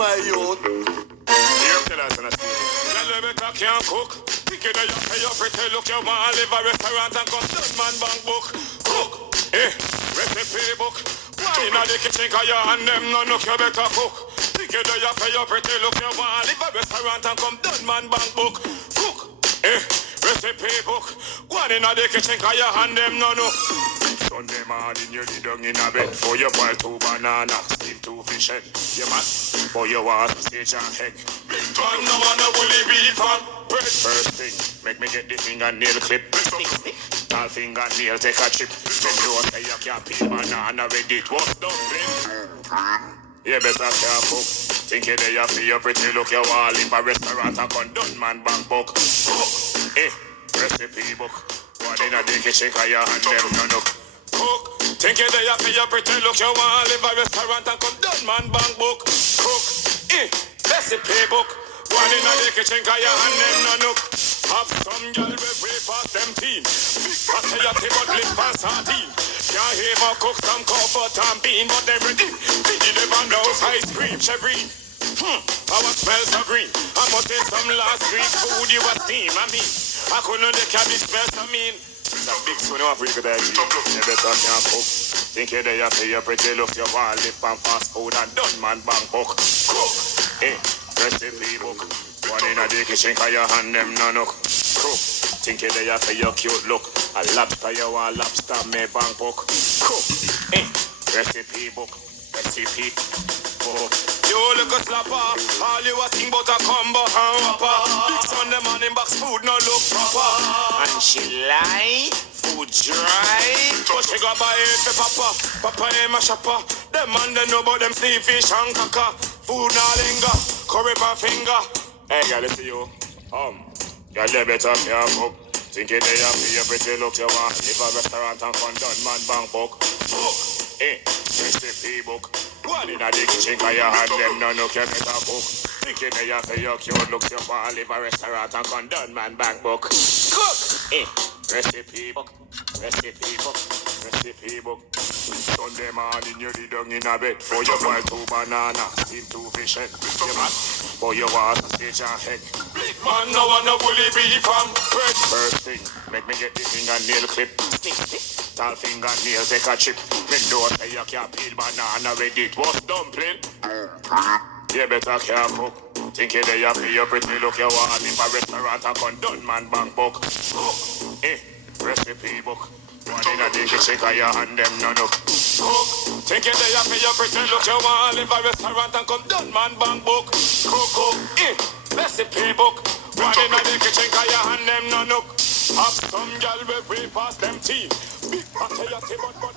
my youth. Here, tell us on a stage. Tell you better can't cook. Think you know you pay your pretty look. You want to live a restaurant and come done man bank book. Cook, recipe book. One in the kitchen cause you and them no look. You better cook. Think you know you pay your pretty look. You want to live a restaurant and come done man bank book. Cook, recipe book. One in the kitchen cause you and them no look. Sunday morning you lay down in a bed for your boil 2 banana, steam 2 fish head. You mad, but you want to stage and egg. Big man no man no bully beef and bread. First thing, make me get the fingernail clip. Tall fingernail take a chip. Then you say you can't peel banana with it. What's dumpling? You better can't cook. Think you there you feel your pretty look. You want live a restaurant and come done man bank book. Cook, recipe book. One in a the kitchen cause you and them no look. Cook, think you there you feel your pretty look. You want live a restaurant and come done man bank book. Cook, recipe book. One in the kitchen cause you and them no look. Have some girl with way past them teen. Big potato but lip and sardine. Can't even cook some comfort and bean, but they ready. Big live and house ice cream, chevrine. Our smells so green. I must take some last week food you was steam. I mean, I couldn't the cabbage smells I mean. That big spoon of freak with that G. You better can't cook. Think you there you pay your pretty look. You want lip and fast food and done man bank book. Cook, recipe book. One in the kitchen cause you hand them no look. Cook, think you there you pay your cute look. A lobster you want lobster me bank book. Cook, recipe book. Recipe book. You look a slapper. All you a think about a combo and rapper. Big Sunday morning box food no look proper. And she lie, food dry. But she got buy it for papa. Papa ain't my shopper. Them man they know about them sea fish and caca. Food no linger, curry by finger. Hey girl, it's you. Girl, you better can't cook. Think you there you feel your pretty look. You want live a restaurant and come done man bank book. Book, recipe book. One in the kitchen cause you and them no look. You better cook. Think you there you feel your cute look. You want live a restaurant and come done man bank book. Cook, recipe book. Recipe book. Recipe book. Sunday morning you lay down in a bed for your boil 2 banana, steam 2 fish head. You mad, but you want to stage and egg. Big man no want no bully beef and bread. First thing, make me get the fingernail clip. Tall fingernail take a chip. Me know say you can't peel banana with it. What's dumpling? You better can't cook. Think you there you feel your pretty look. You want live a restaurant and come done man bank book. Cook, recipe book. One in the kitchen cause you and them no look. Cook, think you there you feel your pretty look. You want live a restaurant and come done man bank book. Cook, recipe book. One in the kitchen cause you and them no look. Have some girl with way past them teeth. Big potato but